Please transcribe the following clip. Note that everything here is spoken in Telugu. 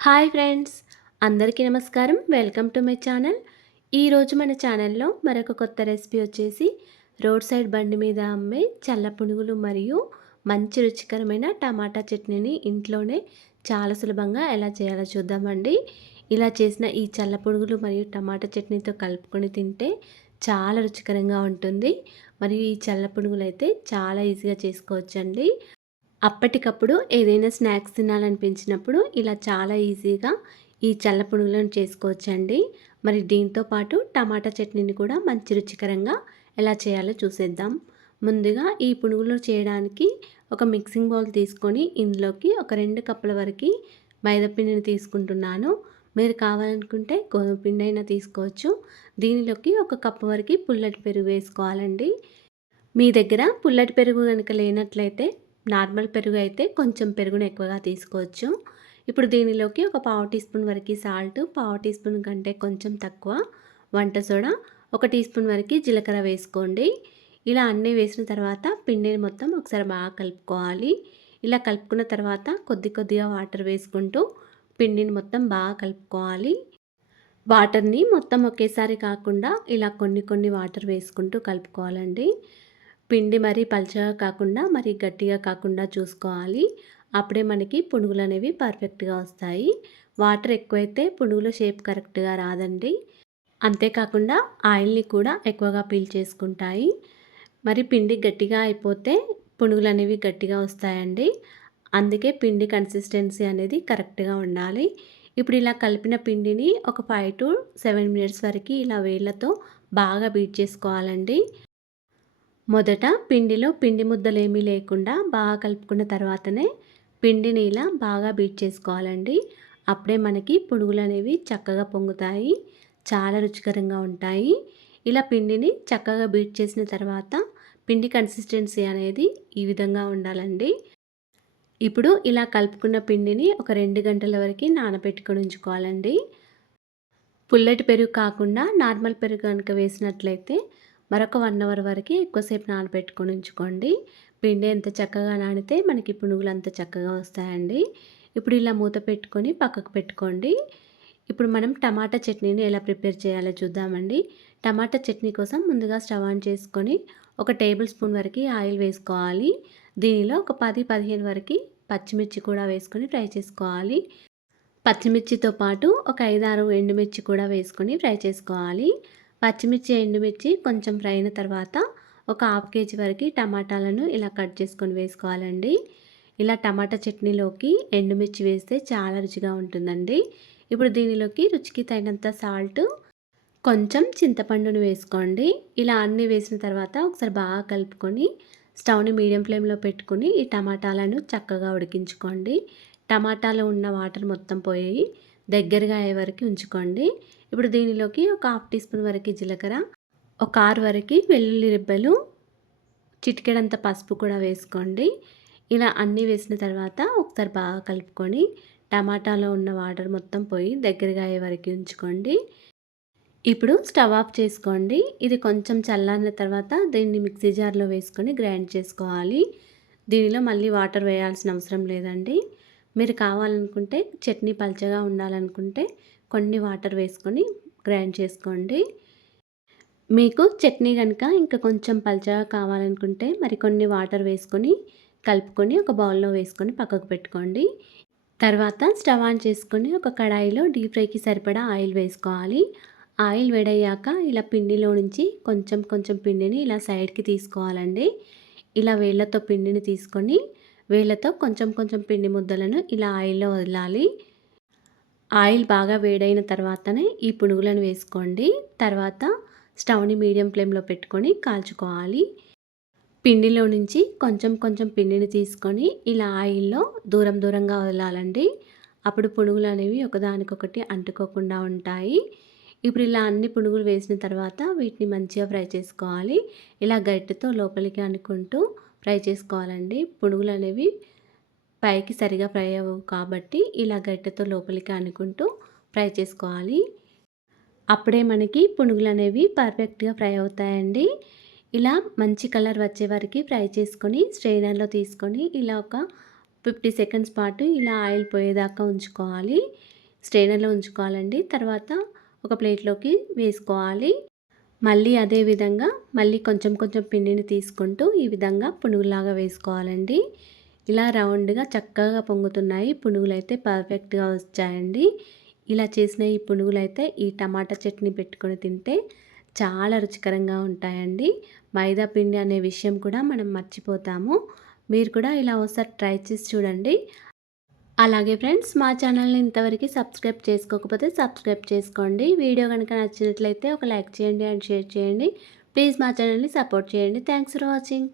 హాయ్ ఫ్రెండ్స్ అందరికీ నమస్కారం. Welcome to my channel. ఈరోజు మన ఛానల్లో మరొక కొత్త రెసిపీ వచ్చేసి రోడ్ సైడ్ బండి మీద అమ్మే చల్ల పునుగులు మరియు మంచి రుచికరమైన టమాటా చట్నీని ఇంట్లోనే చాలా సులభంగా ఎలా చేయాలో చూద్దామండి. ఇలా చేసిన ఈ చల్ల పునుగులు మరియు టమాటా చట్నీతో కలుపుకొని తింటే చాలా రుచికరంగా ఉంటుంది. మరియు ఈ చల్ల పునుగులు అయితే చాలా ఈజీగా చేసుకోవచ్చండి. అప్పటికప్పుడు ఏదైనా స్నాక్స్ తినాలనిపించినప్పుడు ఇలా చాలా ఈజీగా ఈ చల్ల పునుగులను చేసుకోవచ్చండి. మరి దీంతో పాటు టమాటా చట్నీని కూడా మంచి రుచికరంగా ఎలా చేయాలో చూసేద్దాం. ముందుగా ఈ పునుగులు చేయడానికి ఒక మిక్సింగ్ బౌల్ తీసుకొని ఇందులోకి ఒక రెండు కప్పుల వరకు మైదాపిండిని తీసుకుంటున్నాను. మీరు కావాలనుకుంటే గోధుమ పిండి అయినా తీసుకోవచ్చు. దీనిలోకి ఒక కప్పు వరకు పుల్లటి పెరుగు వేసుకోవాలండి. మీ దగ్గర పుల్లటి పెరుగు కనుక లేనట్లయితే నార్మల్ పెరుగు అయితే కొంచెం పెరుగును ఎక్కువగా తీసుకోవచ్చు. ఇప్పుడు దీనిలోకి ఒక పావు టీ స్పూన్ వరకు సాల్ట్ పావు టీ స్పూన్ కంటే కొంచెం తక్కువ వంట సోడా ఒక టీ స్పూన్ వరకు జీలకర్ర వేసుకోండి. ఇలా అన్నీ వేసిన తర్వాత పిండిని మొత్తం ఒకసారి బాగా కలుపుకోవాలి. ఇలా కలుపుకున్న తర్వాత కొద్ది కొద్దిగా వాటర్ వేసుకుంటూ పిండిని మొత్తం బాగా కలుపుకోవాలి. వాటర్ని మొత్తం ఒకేసారి కాకుండా ఇలా కొన్ని కొన్ని వాటర్ వేసుకుంటూ కలుపుకోవాలండి. పిండి మరీ పలచగా కాకుండా మరి గట్టిగా కాకుండా చూసుకోవాలి. అప్పుడే మనకి పునుగులు అనేవి పర్ఫెక్ట్గా వస్తాయి. వాటర్ ఎక్కువైతే పునుగుల షేప్ కరెక్ట్గా రాదండి. అంతేకాకుండా ఆయిల్ని కూడా ఎక్కువగా పీల్ చేసుకుంటాయి. మరి పిండి గట్టిగా అయిపోతే పునుగులు అనేవి గట్టిగా వస్తాయండి. అందుకే పిండి కన్సిస్టెన్సీ అనేది కరెక్ట్గా ఉండాలి. ఇప్పుడు ఇలా కలిపిన పిండిని ఒక ఫైవ్ టు సెవెన్ మినిట్స్ వరకు ఇలా వేళ్ళతో బాగా బీట్ చేసుకోవాలండి. మొదట పిండిలో పిండి ముద్దలు ఏమీ లేకుండా బాగా కలుపుకున్న తర్వాతనే పిండిని ఇలా బాగా బీట్ చేసుకోవాలండి. అప్పుడే మనకి పునుగులు అనేవి చక్కగా పొంగుతాయి చాలా రుచికరంగా ఉంటాయి. ఇలా పిండిని చక్కగా బీట్ చేసిన తర్వాత పిండి కన్సిస్టెన్సీ అనేది ఈ విధంగా ఉండాలండి. ఇప్పుడు ఇలా కలుపుకున్న పిండిని ఒక రెండు గంటల వరకు నానబెట్టుకొని ఉంచుకోవాలండి. పుల్లటి పెరుగు కాకుండా నార్మల్ పెరుగు కనుక వేసినట్లయితే మరొక వన్ అవర్ వరకు ఎక్కువసేపు నానబెట్టుకొని ఉంచుకోండి. పిండి ఎంత చక్కగా నానితే మనకి పునుగులు అంత చక్కగా వస్తాయండి. ఇప్పుడు ఇలా మూత పెట్టుకొని పక్కకు పెట్టుకోండి. ఇప్పుడు మనం టమాటా చట్నీని ఎలా ప్రిపేర్ చేయాలో చూద్దామండి. టమాటా చట్నీ కోసం ముందుగా స్టవ్ ఆన్ చేసుకొని ఒక టేబుల్ స్పూన్ వరకు ఆయిల్ వేసుకోవాలి. దీనిలో ఒక పది పదిహేను వరకు పచ్చిమిర్చి కూడా వేసుకొని ఫ్రై చేసుకోవాలి. పచ్చిమిర్చితో పాటు ఒక ఐదారు ఎండుమిర్చి కూడా వేసుకొని ఫ్రై చేసుకోవాలి. పచ్చిమిర్చి ఎండుమిర్చి కొంచెం ఫ్రై అయిన తర్వాత ఒక హాఫ్ కేజీ వరకు టమాటాలను ఇలా కట్ చేసుకొని వేసుకోవాలండి. ఇలా టమాటా చట్నీలోకి ఎండుమిర్చి వేస్తే చాలా రుచిగా ఉంటుందండి. ఇప్పుడు దీనిలోకి రుచికి తగినంత సాల్ట్ కొంచెం చింతపండును వేసుకోండి. ఇలా అన్నీ వేసిన తర్వాత ఒకసారి బాగా కలుపుకొని స్టవ్ని మీడియం ఫ్లేమ్లో పెట్టుకుని ఈ టమాటాలను చక్కగా ఉడికించుకోండి. టమాటాలో ఉన్న వాటర్ మొత్తం పోయి దగ్గరగా అయ్యే వరకు ఉంచుకోండి. ఇప్పుడు దీనిలోకి ఒక హాఫ్ టీ స్పూన్ వరకు జీలకర్ర ఒక ఆరు వరకు వెల్లుల్లి రిబ్బలు చిటికెడంత పసుపు కూడా వేసుకోండి. ఇలా అన్నీ వేసిన తర్వాత ఒకసారి బాగా కలుపుకొని టమాటాలో ఉన్న వాటర్ మొత్తం పోయి దగ్గరగా అయ్యే వరకు ఉంచుకోండి. ఇప్పుడు స్టవ్ ఆఫ్ చేసుకోండి. ఇది కొంచెం చల్లారిన తర్వాత దీన్ని మిక్సీ జార్లో వేసుకొని గ్రైండ్ చేసుకోవాలి. దీనిలో మళ్ళీ వాటర్ వేయాల్సిన అవసరం లేదండి. మీరు కావాలనుకుంటే చట్నీ పల్చగా ఉండాలనుకుంటే కొన్ని వాటర్ వేసుకొని గ్రైండ్ చేసుకోండి. మీకు చట్నీ కనుక ఇంకా కొంచెం పల్చగా కావాలనుకుంటే మరి కొన్ని వాటర్ వేసుకొని కలుపుకొని ఒక బౌల్లో వేసుకొని పక్కకు పెట్టుకోండి. తర్వాత స్టవ్ ఆన్ చేసుకొని ఒక కడాయిలో డీప్ ఫ్రైకి సరిపడా ఆయిల్ వేసుకోవాలి. ఆయిల్ వేడయ్యాక ఇలా పిండిలో నుంచి కొంచెం కొంచెం పిండిని ఇలా సైడ్కి తీసుకోవాలండి. ఇలా వేళ్ళతో పిండిని తీసుకొని వీళ్ళతో కొంచెం కొంచెం పిండి ముద్దలను ఇలా ఆయిల్లో వదలాలి. ఆయిల్ బాగా వేడైన తర్వాతనే ఈ పునుగులను వేసుకోండి. తర్వాత స్టవ్ని మీడియం ఫ్లేమ్లో పెట్టుకొని కాల్చుకోవాలి. పిండిలో నుంచి కొంచెం కొంచెం పిండిని తీసుకొని ఇలా ఆయిల్లో దూరం దూరంగా వదలాలండి. అప్పుడు పునుగులు అనేవి ఒకదానికొకటి అంటుకోకుండా ఉంటాయి. ఇప్పుడు ఇలా అన్ని పునుగులు వేసిన తర్వాత వీటిని మంచిగా ఫ్రై చేసుకోవాలి. ఇలా గరిటెతో లోపలికి అనుకుంటూ ఫ్రై చేసుకోవాలండి. పునుగులు అనేవి పైకి సరిగా ఫ్రై అవ్వవు కాబట్టి ఇలా గట్టెతో లోపలికి అనుకుంటూ ఫ్రై చేసుకోవాలి. అప్పుడే మనకి పునుగులు అనేవి పర్ఫెక్ట్గా ఫ్రై అవుతాయండి. ఇలా మంచి కలర్ వచ్చే వరకు ఫ్రై చేసుకొని స్ట్రైనర్లో తీసుకొని ఇలా ఒక ఫిఫ్టీ సెకండ్స్ పాటు ఇలా ఆయిల్ పోయేదాకా ఉంచుకోవాలి. స్ట్రైనర్లో ఉంచుకోవాలండి. తర్వాత ఒక ప్లేట్లోకి వేసుకోవాలి. మళ్ళీ అదే విధంగా మళ్ళీ కొంచెం కొంచెం పిండిని తీసుకుంటూ ఈ విధంగా పునుగులాగా వేసుకోవాలండి. ఇలా రౌండ్గా చక్కగా పొంగుతున్నాయి. పునుగులు అయితే పర్ఫెక్ట్గా వచ్చాయండి. ఇలా చేసిన ఈ పునుగులు అయితే ఈ టమాటా చట్నీ పెట్టుకొని తింటే చాలా రుచికరంగా ఉంటాయండి. మైదా పిండి అనే విషయం కూడా మనం మర్చిపోతాము. మీరు కూడా ఇలా ఒకసారి ట్రై చేసి చూడండి. అలాగే ఫ్రెండ్స్ మా ఛానల్ని ఇంతవరకు సబ్స్క్రైబ్ చేసుకోకపోతే సబ్స్క్రైబ్ చేసుకోండి. వీడియో కనుక నచ్చినట్లయితే ఒక లైక్ చేయండి అండ్ షేర్ చేయండి. ప్లీజ్ మా ఛానల్ని సపోర్ట్ చేయండి. Thanks for watching.